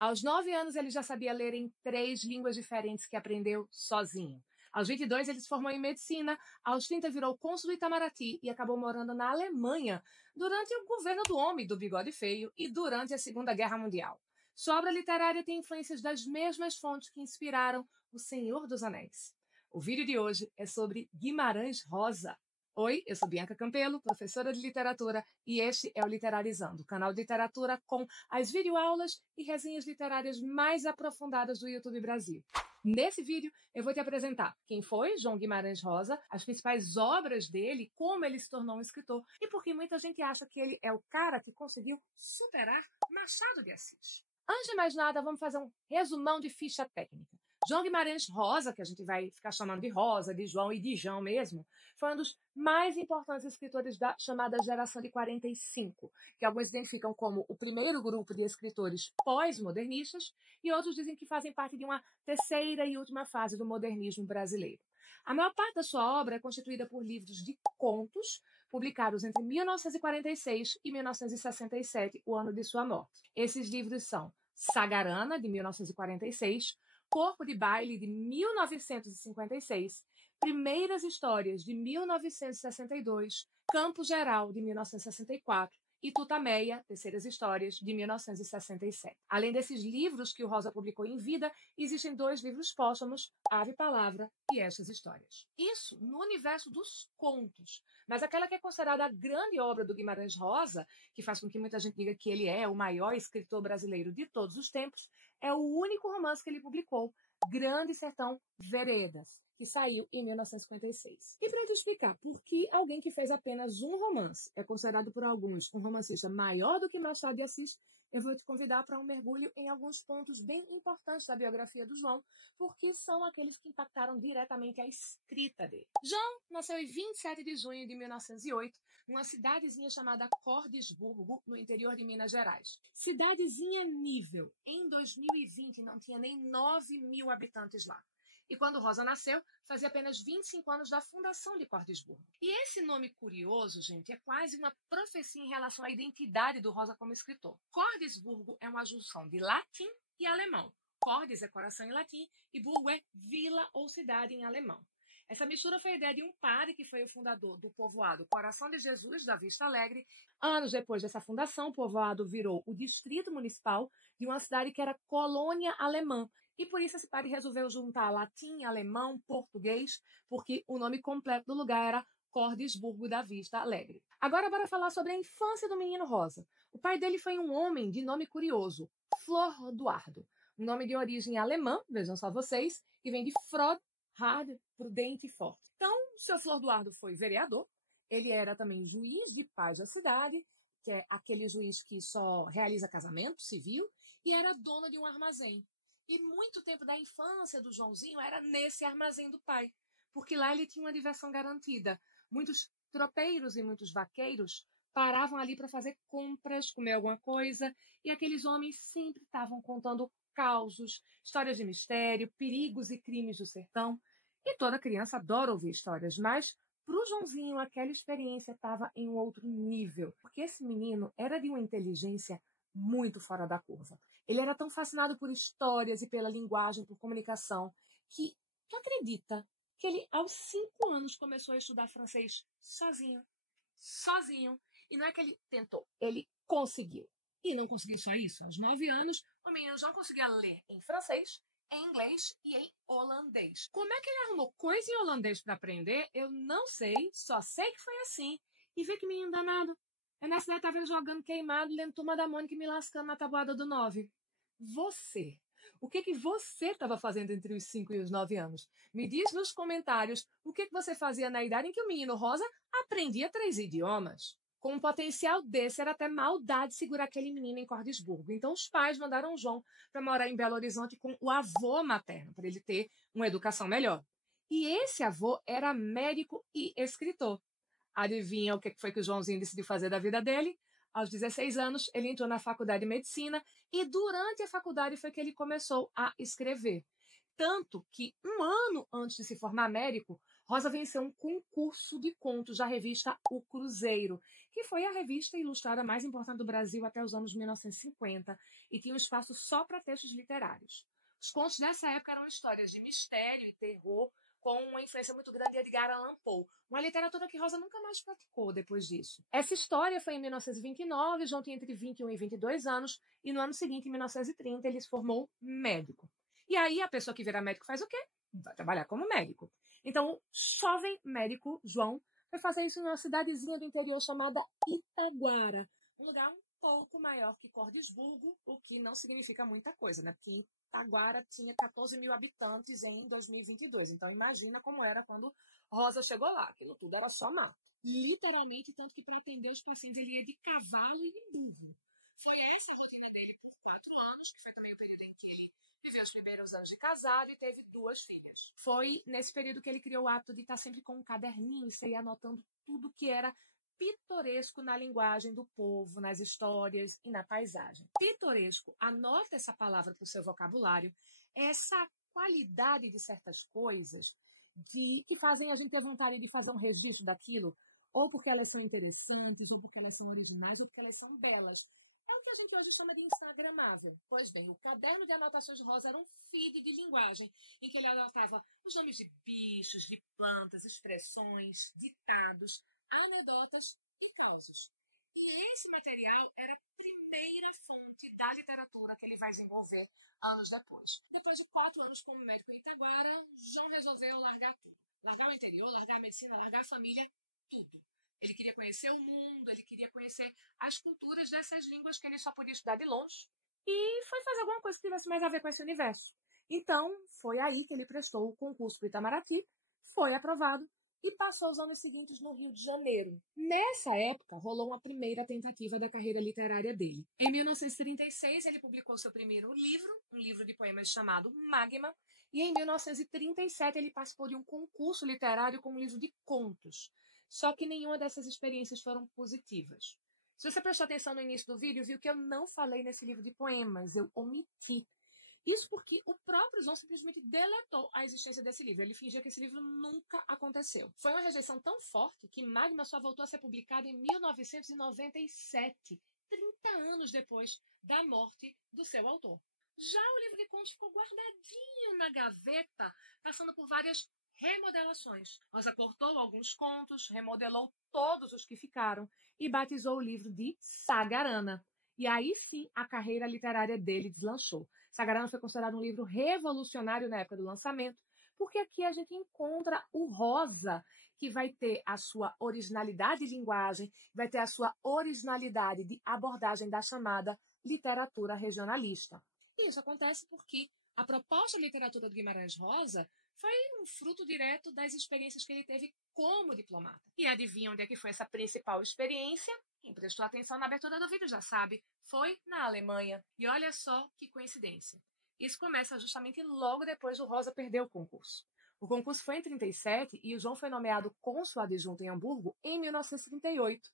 Aos 9 anos, ele já sabia ler em 3 línguas diferentes que aprendeu sozinho. Aos 22, ele se formou em medicina. Aos 30, virou cônsul do Itamaraty e acabou morando na Alemanha durante o governo do homem do bigode feio e durante a Segunda Guerra Mundial. Sua obra literária tem influências das mesmas fontes que inspiraram O Senhor dos Anéis. O vídeo de hoje é sobre Guimarães Rosa. Oi, eu sou Bianca Campelo, professora de literatura, e este é o Literalizando, canal de literatura com as videoaulas e resenhas literárias mais aprofundadas do YouTube Brasil. Nesse vídeo, eu vou te apresentar quem foi João Guimarães Rosa, as principais obras dele, como ele se tornou um escritor e por que muita gente acha que ele é o cara que conseguiu superar Machado de Assis. Antes de mais nada, vamos fazer um resumão de ficha técnica. João Guimarães Rosa, que a gente vai ficar chamando de Rosa, de João e de João mesmo, foi um dos mais importantes escritores da chamada geração de 45, que alguns identificam como o primeiro grupo de escritores pós-modernistas e outros dizem que fazem parte de uma terceira e última fase do modernismo brasileiro. A maior parte da sua obra é constituída por livros de contos publicados entre 1946 e 1967, o ano de sua morte. Esses livros são Sagarana, de 1946, Corpo de Baile, de 1956, Primeiras Histórias, de 1962, Campo Geral, de 1964, e Tutameia, Terceiras Histórias, de 1967. Além desses livros que o Rosa publicou em vida, existem 2 livros póstumos, Ave Palavra e Estas Histórias. Isso no universo dos contos. Mas aquela que é considerada a grande obra do Guimarães Rosa, que faz com que muita gente diga que ele é o maior escritor brasileiro de todos os tempos, é o único romance que ele publicou, Grande Sertão Veredas, que saiu em 1956. E para te explicar por que alguém que fez apenas um romance é considerado por alguns um romancista maior do que Machado de Assis, eu vou te convidar para um mergulho em alguns pontos bem importantes da biografia do João, porque são aqueles que impactaram diretamente a escrita dele. João nasceu em 27 de junho de 1908, numa cidadezinha chamada Cordisburgo, no interior de Minas Gerais. Cidadezinha nível. Em 2020 não tinha nem 9.000 habitantes lá. E quando Rosa nasceu, fazia apenas 25 anos da fundação de Cordisburgo. E esse nome curioso, gente, é quase uma profecia em relação à identidade do Rosa como escritor. Cordisburgo é uma junção de latim e alemão. Cordes é coração em latim e burgo é vila ou cidade em alemão. Essa mistura foi a ideia de um padre que foi o fundador do povoado Coração de Jesus, da Vista Alegre. Anos depois dessa fundação, o povoado virou o distrito municipal de uma cidade que era colônia alemã. E por isso esse padre resolveu juntar latim, alemão, português, porque o nome completo do lugar era Cordisburgo da Vista Alegre. Agora bora falar sobre a infância do menino Rosa. O pai dele foi um homem de nome curioso, Flor Eduardo. Um nome de origem alemã, vejam só vocês, que vem de Frod, hard, prudente e forte. Então, o seu Flor Eduardo foi vereador, ele era também juiz de paz da cidade, que é aquele juiz que só realiza casamento civil, e era dono de um armazém. E muito tempo da infância do Joãozinho era nesse armazém do pai, porque lá ele tinha uma diversão garantida. Muitos tropeiros e muitos vaqueiros paravam ali para fazer compras, comer alguma coisa, e aqueles homens sempre estavam contando causos, histórias de mistério, perigos e crimes do sertão. E toda criança adora ouvir histórias, mas para o Joãozinho aquela experiência estava em um outro nível, porque esse menino era de uma inteligência muito fora da curva. Ele era tão fascinado por histórias e pela linguagem, por comunicação, que tu acredita que ele, aos 5 anos, começou a estudar francês sozinho. Sozinho. E não é que ele tentou, ele conseguiu. E não conseguiu só isso. Aos 9 anos, o menino já conseguia ler em francês, em inglês e em holandês. Como é que ele arrumou coisa em holandês para aprender? Eu não sei, só sei que foi assim. E vê que menino danado. Eu nessa idade estava jogando queimado, lendo Turma da Mônica e me lascando na tabuada do 9. Você. O que você estava fazendo entre os 5 e os 9 anos? Me diz nos comentários o que você fazia na idade em que o menino Rosa aprendia 3 idiomas. Com um potencial desse, era até maldade segurar aquele menino em Cordisburgo. Então, os pais mandaram o João para morar em Belo Horizonte com o avô materno, para ele ter uma educação melhor. E esse avô era médico e escritor. Adivinha o que foi que o Joãozinho decidiu fazer da vida dele? Aos 16 anos, ele entrou na faculdade de medicina e durante a faculdade foi que ele começou a escrever. Tanto que, um ano antes de se formar médico, Rosa venceu um concurso de contos da revista O Cruzeiro, que foi a revista ilustrada mais importante do Brasil até os anos 1950. e tinha um espaço só para textos literários. Os contos dessa época eram histórias de mistério e terror, com uma influência muito grande de Edgar Allan Poe, uma literatura que Rosa nunca mais praticou depois disso. Essa história foi em 1929, João tinha entre 21 e 22 anos, e no ano seguinte, em 1930, ele se formou médico. E aí a pessoa que vira médico faz o quê? Vai trabalhar como médico. Então, o jovem médico João foi fazer isso em uma cidadezinha do interior chamada Itaguara, um lugar um pouco maior que Cordisburgo, o que não significa muita coisa, né? Porque Itaguara tinha 14 mil habitantes em 2022. Então, imagina como era quando Rosa chegou lá. Aquilo tudo era só mato. Literalmente, tanto que para atender os pacientes ele ia de cavalo e de burro. Foi essa a rotina dele por 4 anos, que foi também o período em que ele viveu os primeiros anos de casado e teve 2 filhas. Foi nesse período que ele criou o hábito de estar sempre com um caderninho e sair anotando tudo que era pitoresco na linguagem do povo, nas histórias e na paisagem. Pitoresco, anota essa palavra para o seu vocabulário, é essa qualidade de certas coisas que fazem a gente ter vontade de fazer um registro daquilo, ou porque elas são interessantes, ou porque elas são originais, ou porque elas são belas. É o que a gente hoje chama de instagramável. Pois bem, o caderno de anotações de Rosa era um feed de linguagem, em que ele anotava os nomes de bichos, de plantas, expressões, ditados, anedotas e causos. E esse material era a primeira fonte da literatura que ele vai desenvolver anos depois. Depois de 4 anos como médico em Itaguara, João resolveu largar tudo. Largar o interior, largar a medicina, largar a família, tudo. Ele queria conhecer o mundo, ele queria conhecer as culturas dessas línguas que ele só podia estudar de longe. E foi fazer alguma coisa que tivesse mais a ver com esse universo. Então, foi aí que ele prestou o concurso para o Itamaraty, foi aprovado e passou os anos seguintes no Rio de Janeiro. Nessa época, rolou uma primeira tentativa da carreira literária dele. Em 1936, ele publicou seu primeiro livro, um livro de poemas chamado Magma, e em 1937 ele participou de um concurso literário com um livro de contos. Só que nenhuma dessas experiências foram positivas. Se você prestou atenção no início do vídeo, viu que eu não falei nesse livro de poemas, eu omiti. Isso porque o próprio João simplesmente deletou a existência desse livro. Ele fingia que esse livro nunca aconteceu. Foi uma rejeição tão forte que Magma só voltou a ser publicado em 1997, 30 anos depois da morte do seu autor. Já o livro de contos ficou guardadinho na gaveta, passando por várias remodelações. Rosa cortou alguns contos, remodelou todos os que ficaram e batizou o livro de Sagarana. E aí sim a carreira literária dele deslanchou. Sagarana foi considerado um livro revolucionário na época do lançamento, porque aqui a gente encontra o Rosa, que vai ter a sua originalidade de linguagem, vai ter a sua originalidade de abordagem da chamada literatura regionalista. E isso acontece porque a proposta de literatura do Guimarães Rosa foi um fruto direto das experiências que ele teve como diplomata. E adivinha onde é que foi essa principal experiência? Quem prestou atenção na abertura do vídeo já sabe, foi na Alemanha. E olha só que coincidência. Isso começa justamente logo depois do Rosa perder o concurso. O concurso foi em 1937 e o João foi nomeado cônsul adjunto em Hamburgo em 1938.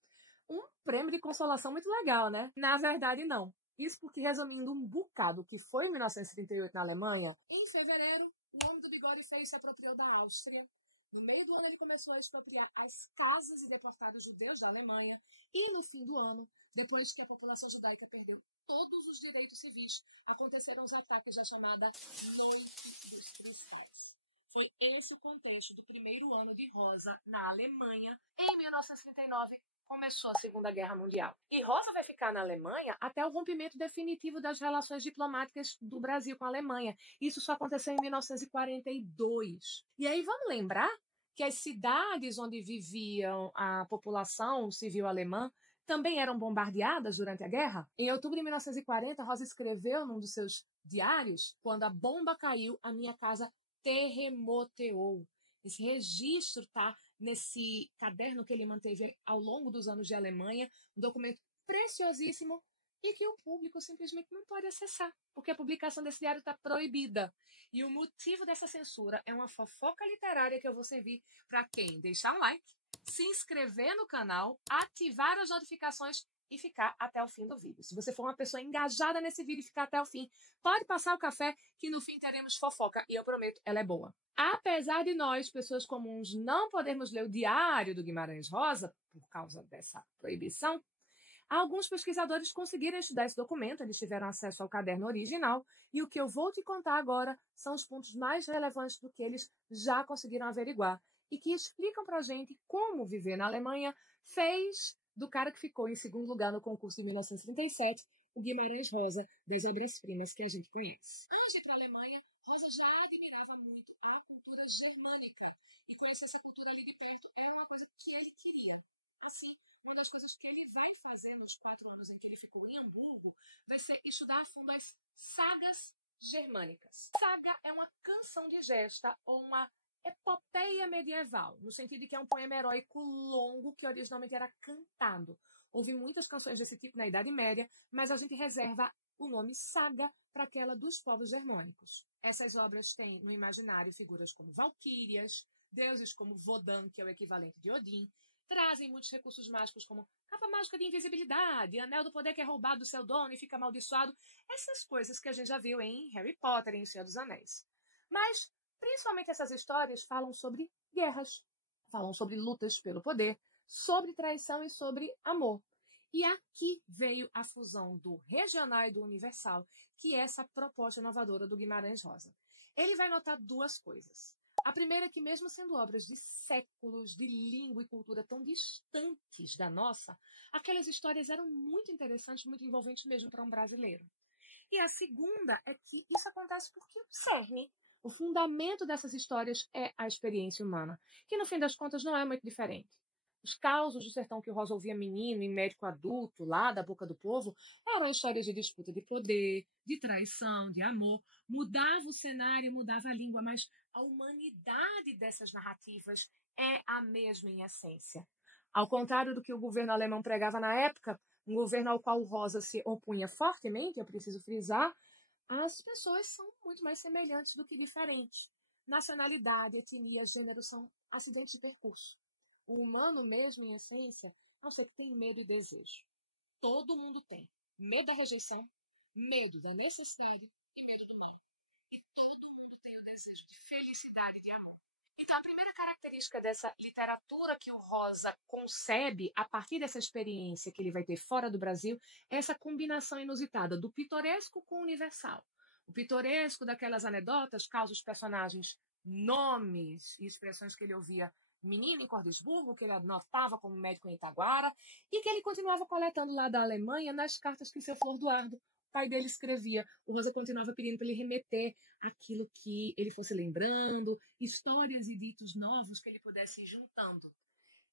Um prêmio de consolação muito legal, né? Na verdade, não. Isso porque, resumindo um bocado o que foi em 1938 na Alemanha, em fevereiro, o homem do bigode feio se apropriou da Áustria. No meio do ano, ele começou a expropriar as casas de deportados judeus da Alemanha. E no fim do ano, depois que a população judaica perdeu todos os direitos civis, aconteceram os ataques da chamada Noite dos Cruzados. Foi esse o contexto do primeiro ano de Rosa na Alemanha. Em 1939, começou a Segunda Guerra Mundial. E Rosa vai ficar na Alemanha até o rompimento definitivo das relações diplomáticas do Brasil com a Alemanha. Isso só aconteceu em 1942. E aí vamos lembrar que as cidades onde viviam a população civil alemã também eram bombardeadas durante a guerra. Em outubro de 1940, Rosa escreveu num dos seus diários: quando a bomba caiu, a minha casa terremoteou. Esse registro está nesse caderno que ele manteve ao longo dos anos de Alemanha, um documento preciosíssimo e que o público simplesmente não pode acessar, porque a publicação desse diário está proibida. E o motivo dessa censura é uma fofoca literária que eu vou servir para quem deixar um like, se inscrever no canal, ativar as notificações e ficar até o fim do vídeo. Se você for uma pessoa engajada nesse vídeo e ficar até o fim, pode passar o café que no fim teremos fofoca e eu prometo, ela é boa. Apesar de nós, pessoas comuns, não podermos ler o diário do Guimarães Rosa, por causa dessa proibição, Alguns pesquisadores conseguiram estudar esse documento, eles tiveram acesso ao caderno original, e o que eu vou te contar agora são os pontos mais relevantes do que eles já conseguiram averiguar e que explicam para a gente como viver na Alemanha fez do cara que ficou em segundo lugar no concurso de 1937, o Guimarães Rosa, das obras-primas que a gente conhece. Antes de ir para a Alemanha, Rosa já admirava muito a cultura germânica e conhecer essa cultura ali de perto era uma coisa que ele queria. Assim, uma das coisas que ele vai fazer nos 4 anos em que ele ficou em Hamburgo vai ser estudar a fundo as sagas germânicas. Saga é uma canção de gesta ou uma epopeia medieval, no sentido de que é um poema heróico longo que originalmente era cantado. Houve muitas canções desse tipo na Idade Média, mas a gente reserva o nome saga para aquela dos povos germânicos. Essas obras têm no imaginário figuras como valquírias, deuses como Wodan, que é o equivalente de Odin, trazem muitos recursos mágicos como capa mágica de invisibilidade, anel do poder que é roubado do seu dono e fica amaldiçoado, essas coisas que a gente já viu em Harry Potter e em Senhor dos Anéis. Mas, principalmente essas histórias falam sobre guerras, falam sobre lutas pelo poder, sobre traição e sobre amor. E aqui veio a fusão do regional e do universal, que é essa proposta inovadora do Guimarães Rosa. Ele vai notar duas coisas. A primeira é que, mesmo sendo obras de séculos, de língua e cultura tão distantes da nossa, aquelas histórias eram muito interessantes, muito envolventes mesmo para um brasileiro. E a segunda é que isso acontece porque o cerne, o fundamento dessas histórias é a experiência humana, que no fim das contas não é muito diferente. Os causos do sertão que o Rosa ouvia menino e médico adulto, lá da boca do povo, eram histórias de disputa de poder, de traição, de amor. Mudava o cenário, mudava a língua, mas a humanidade dessas narrativas é a mesma em essência. Ao contrário do que o governo alemão pregava na época, um governo ao qual o Rosa se opunha fortemente, eu preciso frisar, as pessoas são muito mais semelhantes do que diferentes. Nacionalidade, etnia, gênero são acidentes de percurso. O humano mesmo, em essência, é um ser que tem medo e desejo. Todo mundo tem. Medo da rejeição, medo da necessidade e medo do mal. E todo mundo tem o desejo de felicidade e de amor. Então, a primeira característica dessa literatura que o Rosa concebe a partir dessa experiência que ele vai ter fora do Brasil é essa combinação inusitada do pitoresco com o universal. O pitoresco daquelas anedotas causa os personagens nomes e expressões que ele ouvia menino em Cordesburgo, que ele anotava como médico em Itaguara, e que ele continuava coletando lá da Alemanha nas cartas que seu Flor Eduardo, pai dele, escrevia. O Rosa continuava pedindo para ele remeter aquilo que ele fosse lembrando, histórias e ditos novos que ele pudesse ir juntando.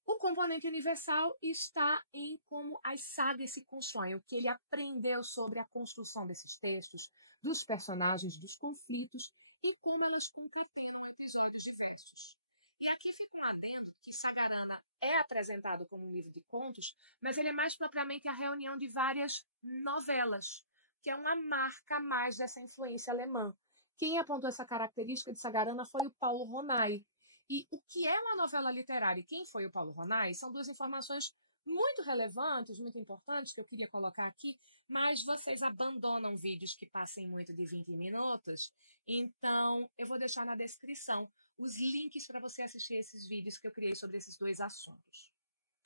O componente universal está em como as sagas se constroem, o que ele aprendeu sobre a construção desses textos, dos personagens, dos conflitos e como elas concatenam episódios diversos. E aqui fica um adendo que Sagarana é apresentado como um livro de contos, mas ele é mais propriamente a reunião de várias novelas, que é uma marca a mais dessa influência alemã. Quem apontou essa característica de Sagarana foi o Paulo Ronay. E o que é uma novela literária e quem foi o Paulo Ronay são duas informações muito relevantes, muito importantes, que eu queria colocar aqui, mas vocês abandonam vídeos que passem muito de 20 minutos, então eu vou deixar na descrição os links para você assistir esses vídeos que eu criei sobre esses dois assuntos.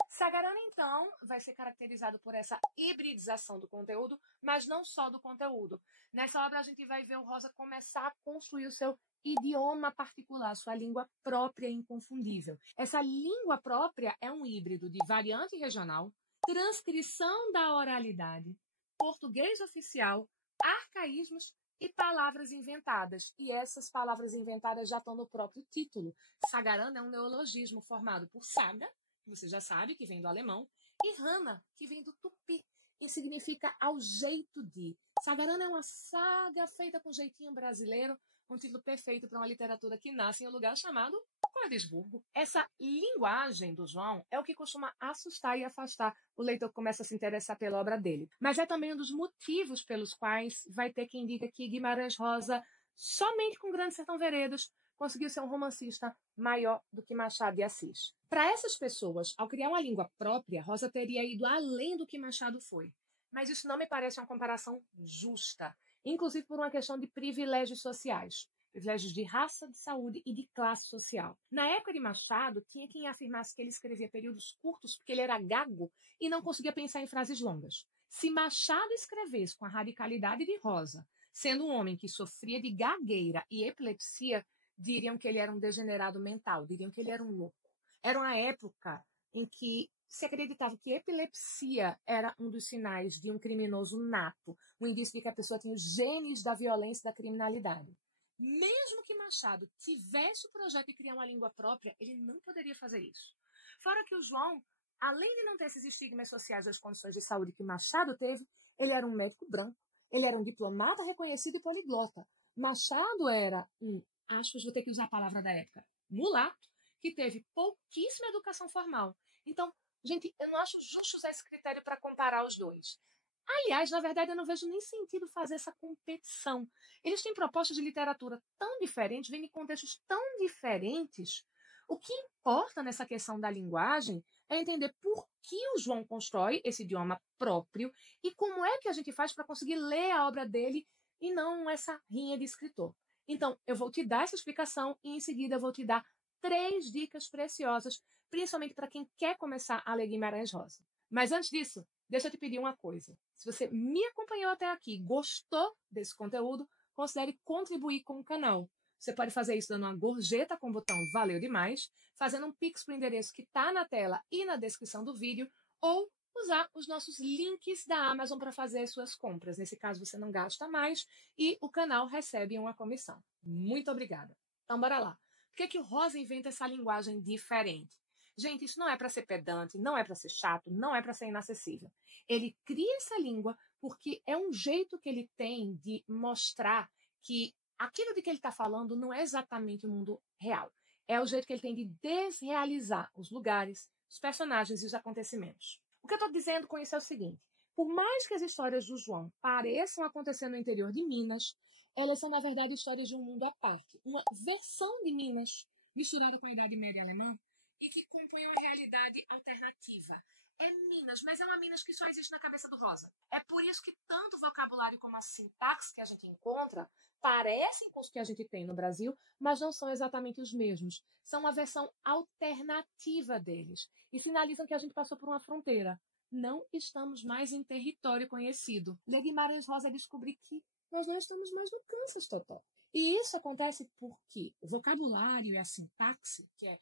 Sagarana, então, vai ser caracterizado por essa hibridização do conteúdo, mas não só do conteúdo. Nessa obra, a gente vai ver o Rosa começar a construir o seu idioma particular, sua língua própria e inconfundível. Essa língua própria é um híbrido de variante regional, transcrição da oralidade, português oficial, arcaísmos e palavras inventadas. E essas palavras inventadas já estão no próprio título. Sagarana é um neologismo formado por saga, que você já sabe, que vem do alemão, e Rana, que vem do tupi, e significa ao jeito de. Sagarana é uma saga feita com jeitinho brasileiro, um título perfeito para uma literatura que nasce em um lugar chamado Cordesburgo. Essa linguagem do João é o que costuma assustar e afastar o leitor que começa a se interessar pela obra dele. Mas é também um dos motivos pelos quais vai ter quem diga que Guimarães Rosa, somente com Grande Sertão Veredas, conseguiu ser um romancista maior do que Machado de Assis. Para essas pessoas, ao criar uma língua própria, Rosa teria ido além do que Machado foi. Mas isso não me parece uma comparação justa, inclusive por uma questão de privilégios sociais. privilégios de raça, de saúde e de classe social. Na época de Machado, tinha quem afirmasse que ele escrevia períodos curtos porque ele era gago e não conseguia pensar em frases longas. Se Machado escrevesse com a radicalidade de Rosa, sendo um homem que sofria de gagueira e epilepsia, diriam que ele era um degenerado mental, diriam que ele era um louco. Era uma época em que se acreditava que epilepsia era um dos sinais de um criminoso nato, um indício de que a pessoa tinha os genes da violência e da criminalidade. Mesmo que Machado tivesse o projeto de criar uma língua própria, ele não poderia fazer isso. Fora que o João, além de não ter esses estigmas sociais das condições de saúde que Machado teve, ele era um médico branco, ele era um diplomata reconhecido e poliglota. Machado era vou ter que usar a palavra da época, mulato, que teve pouquíssima educação formal. Então, gente, eu não acho justo usar esse critério para comparar os dois. Aliás, na verdade, eu não vejo nem sentido fazer essa competição. Eles têm propostas de literatura tão diferentes, vêm de contextos tão diferentes. O que importa nessa questão da linguagem é entender por que o João constrói esse idioma próprio e como é que a gente faz para conseguir ler a obra dele e não essa rinha de escritor. Então, eu vou te dar essa explicação e, em seguida, eu vou te dar 3 dicas preciosas, principalmente para quem quer começar a ler Guimarães Rosa. Mas antes disso, deixa eu te pedir uma coisa. Se você me acompanhou até aqui, gostou desse conteúdo, considere contribuir com o canal. Você pode fazer isso dando uma gorjeta com o botão Valeu Demais, fazendo um pix para o endereço que está na tela e na descrição do vídeo, ou usar os nossos links da Amazon para fazer as suas compras. Nesse caso, você não gasta mais e o canal recebe uma comissão. Muito obrigada. Então, bora lá. Por que o Rosa inventa essa linguagem diferente? Gente, isso não é para ser pedante, não é para ser chato, não é para ser inacessível. Ele cria essa língua porque é um jeito que ele tem de mostrar que aquilo de que ele está falando não é exatamente o mundo real. É o jeito que ele tem de desrealizar os lugares, os personagens e os acontecimentos. O que eu estou dizendo com isso é o seguinte: por mais que as histórias do João pareçam acontecer no interior de Minas, elas são, na verdade, histórias de um mundo à parte. Uma versão de Minas misturada com a Idade Média alemã e que compõe uma realidade alternativa. É Minas, mas é uma Minas que só existe na cabeça do Rosa. É por isso que tanto o vocabulário como a sintaxe que a gente encontra parecem com os que a gente tem no Brasil, mas não são exatamente os mesmos. São uma versão alternativa deles e sinalizam que a gente passou por uma fronteira. Não estamos mais em território conhecido. Ler Guimarães Rosa é descobrir que nós não estamos mais no Kansas total. E isso acontece porque o vocabulário e a sintaxe, que é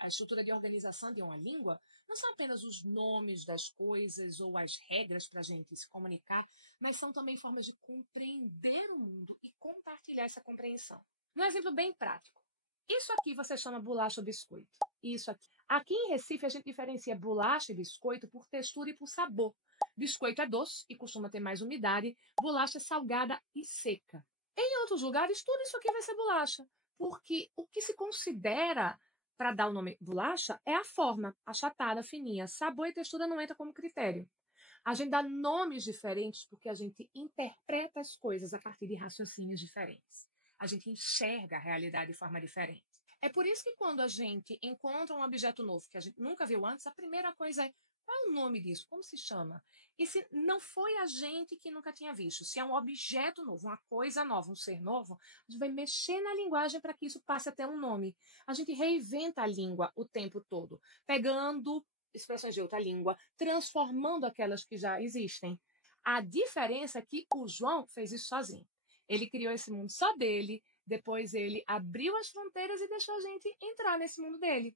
a estrutura de organização de uma língua, não são apenas os nomes das coisas ou as regras para a gente se comunicar, mas são também formas de compreender o mundo e compartilhar essa compreensão. Um exemplo bem prático. Isso aqui você chama bolacha ou biscoito. Isso aqui. Aqui em Recife a gente diferencia bolacha e biscoito por textura e por sabor. Biscoito é doce e costuma ter mais umidade, bolacha é salgada e seca. Em outros lugares, tudo isso aqui vai ser bolacha, porque o que se considera para dar o nome bolacha é a forma, achatada, fininha. Sabor e textura não entra como critério. A gente dá nomes diferentes porque a gente interpreta as coisas a partir de raciocínios diferentes. A gente enxerga a realidade de forma diferente. É por isso que quando a gente encontra um objeto novo que a gente nunca viu antes, a primeira coisa é: qual é o nome disso? Como se chama? E se não foi a gente que nunca tinha visto, se é um objeto novo, uma coisa nova, um ser novo, a gente vai mexer na linguagem para que isso passe a ter um nome. A gente reinventa a língua o tempo todo, pegando expressões de outra língua, transformando aquelas que já existem. A diferença é que o João fez isso sozinho. Ele criou esse mundo só dele, depois ele abriu as fronteiras e deixou a gente entrar nesse mundo dele.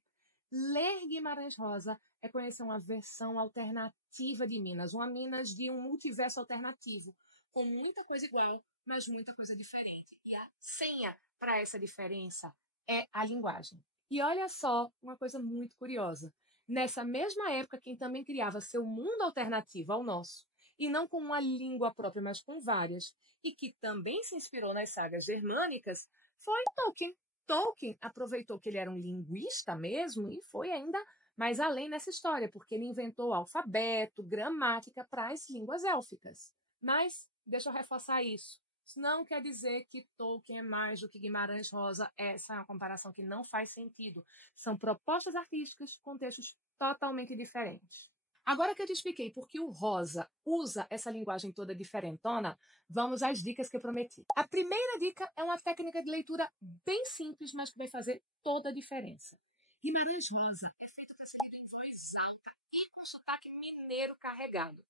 Ler Guimarães Rosa é conhecer uma versão alternativa de Minas, uma Minas de um multiverso alternativo, com muita coisa igual, mas muita coisa diferente. E a senha para essa diferença é a linguagem. E olha só uma coisa muito curiosa. Nessa mesma época, quem também criava seu mundo alternativo ao nosso, e não com uma língua própria, mas com várias, e que também se inspirou nas sagas germânicas, foi Tolkien. Tolkien aproveitou que ele era um linguista mesmo e foi ainda mais além nessa história, porque ele inventou alfabeto, gramática para as línguas élficas. Mas, deixa eu reforçar isso. Isso não quer dizer que Tolkien é mais do que Guimarães Rosa. Essa é uma comparação que não faz sentido. São propostas artísticas com textos totalmente diferentes. Agora que eu te expliquei por que o Rosa usa essa linguagem toda diferentona, vamos às dicas que eu prometi. A primeira dica é uma técnica de leitura bem simples, mas que vai fazer toda a diferença. Guimarães Rosa é feito para ser lido em voz alta e com sotaque mineiro carregado.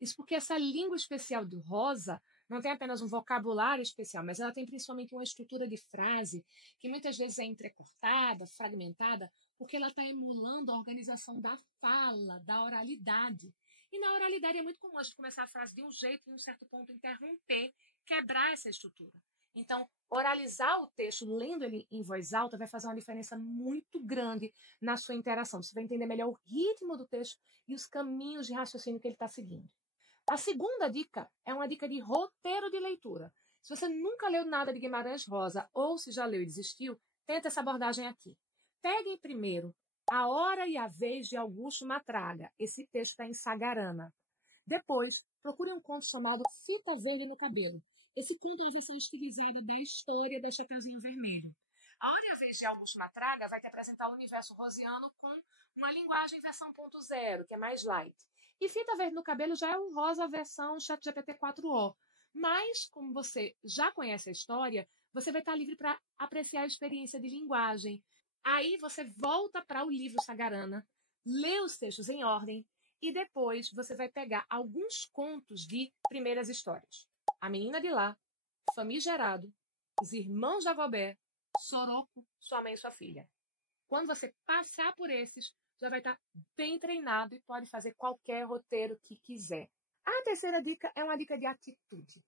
Isso porque essa língua especial do Rosa não tem apenas um vocabulário especial, mas ela tem principalmente uma estrutura de frase que muitas vezes é entrecortada, fragmentada, porque ela está emulando a organização da fala, da oralidade. E na oralidade é muito comum a gente começar a frase de um jeito e em um certo ponto interromper, quebrar essa estrutura. Então, oralizar o texto, lendo ele em voz alta, vai fazer uma diferença muito grande na sua interação. Você vai entender melhor o ritmo do texto e os caminhos de raciocínio que ele está seguindo. A segunda dica é uma dica de roteiro de leitura. Se você nunca leu nada de Guimarães Rosa ou se já leu e desistiu, tenta essa abordagem aqui. Peguem primeiro A Hora e a Vez de Augusto Matraga. Esse texto está em Sagarana. Depois, procure um conto chamado Fita Verde no Cabelo. Esse conto é uma versão estilizada da história da Chapeuzinho Vermelho. A Hora e a Vez de Augusto Matraga vai te apresentar o universo rosiano com uma linguagem versão 1.0, que é mais light. E Fita Verde no Cabelo já é um rosa versão ChatGPT 4o. Mas, como você já conhece a história, você vai estar livre para apreciar a experiência de linguagem. Aí você volta para o livro Sagarana, lê os textos em ordem e depois você vai pegar alguns contos de primeiras histórias. A Menina de Lá, Famigerado, Os Irmãos Jagobé, Soroco, Sua Mãe e Sua Filha. Quando você passar por esses, já vai estar bem treinado e pode fazer qualquer roteiro que quiser. A terceira dica é uma dica de atitude.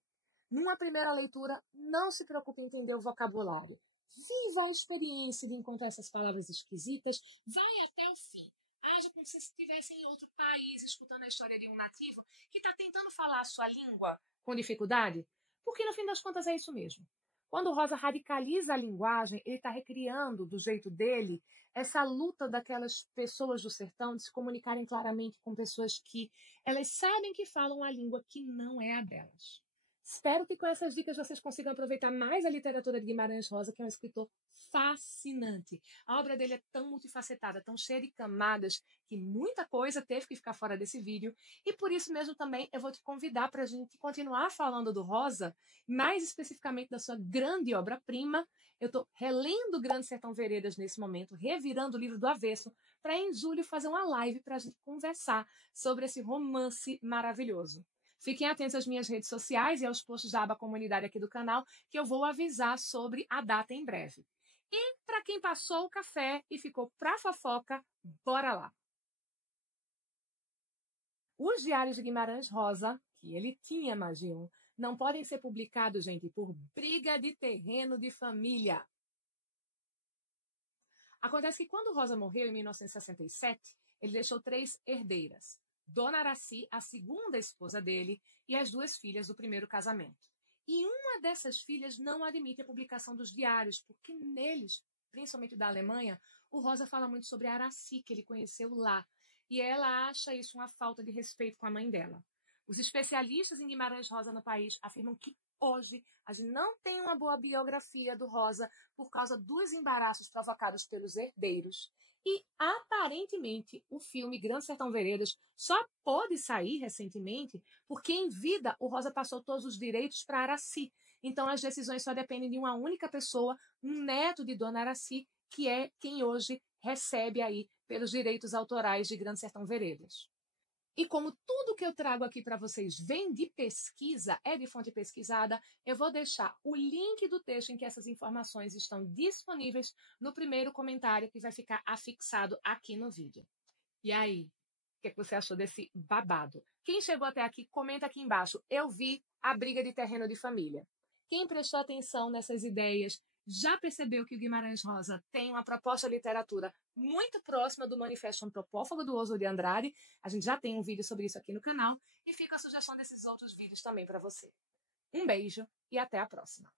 Numa primeira leitura, não se preocupe em entender o vocabulário. Viva a experiência de encontrar essas palavras esquisitas, vai até o fim. Haja como se estivesse em outro país escutando a história de um nativo que está tentando falar a sua língua com dificuldade, porque no fim das contas é isso mesmo. Quando o Rosa radicaliza a linguagem, ele está recriando do jeito dele essa luta daquelas pessoas do sertão de se comunicarem claramente com pessoas que elas sabem que falam a língua que não é a delas. Espero que com essas dicas vocês consigam aproveitar mais a literatura de Guimarães Rosa, que é um escritor fascinante. A obra dele é tão multifacetada, tão cheia de camadas, que muita coisa teve que ficar fora desse vídeo. E por isso mesmo também eu vou te convidar para a gente continuar falando do Rosa, mais especificamente da sua grande obra-prima. Eu estou relendo Grande Sertão Veredas nesse momento, revirando o livro do avesso, para em julho fazer uma live para a gente conversar sobre esse romance maravilhoso. Fiquem atentos às minhas redes sociais e aos posts da aba comunidade aqui do canal, que eu vou avisar sobre a data em breve. E para quem passou o café e ficou pra fofoca, bora lá! Os diários de Guimarães Rosa, que ele tinha, imagino, não podem ser publicados, gente, por briga de terreno de família. Acontece que quando Rosa morreu, em 1967, ele deixou 3 herdeiras. Dona Araci, a segunda esposa dele, e as 2 filhas do primeiro casamento. E uma dessas filhas não admite a publicação dos diários, porque neles, principalmente da Alemanha, o Rosa fala muito sobre a Araci, que ele conheceu lá. E ela acha isso uma falta de respeito com a mãe dela. Os especialistas em Guimarães Rosa no país afirmam que hoje a gente não tem uma boa biografia do Rosa por causa dos embaraços provocados pelos herdeiros. E, aparentemente, o filme Grande Sertão Veredas só pôde sair recentemente porque, em vida, o Rosa passou todos os direitos para Araci. Então, as decisões só dependem de uma única pessoa, um neto de Dona Araci, que é quem hoje recebe aí pelos direitos autorais de Grande Sertão Veredas. E como tudo que eu trago aqui para vocês vem de pesquisa, é de fonte pesquisada, eu vou deixar o link do texto em que essas informações estão disponíveis no primeiro comentário que vai ficar afixado aqui no vídeo. E aí, o que você achou desse babado? Quem chegou até aqui, comenta aqui embaixo. Eu vi a briga de terreno de família. Quem prestou atenção nessas ideias já percebeu que o Guimarães Rosa tem uma proposta de literatura muito próxima do Manifesto Antropófago do Oswald de Andrade. A gente já tem um vídeo sobre isso aqui no canal e fica a sugestão desses outros vídeos também para você. Um beijo e até a próxima.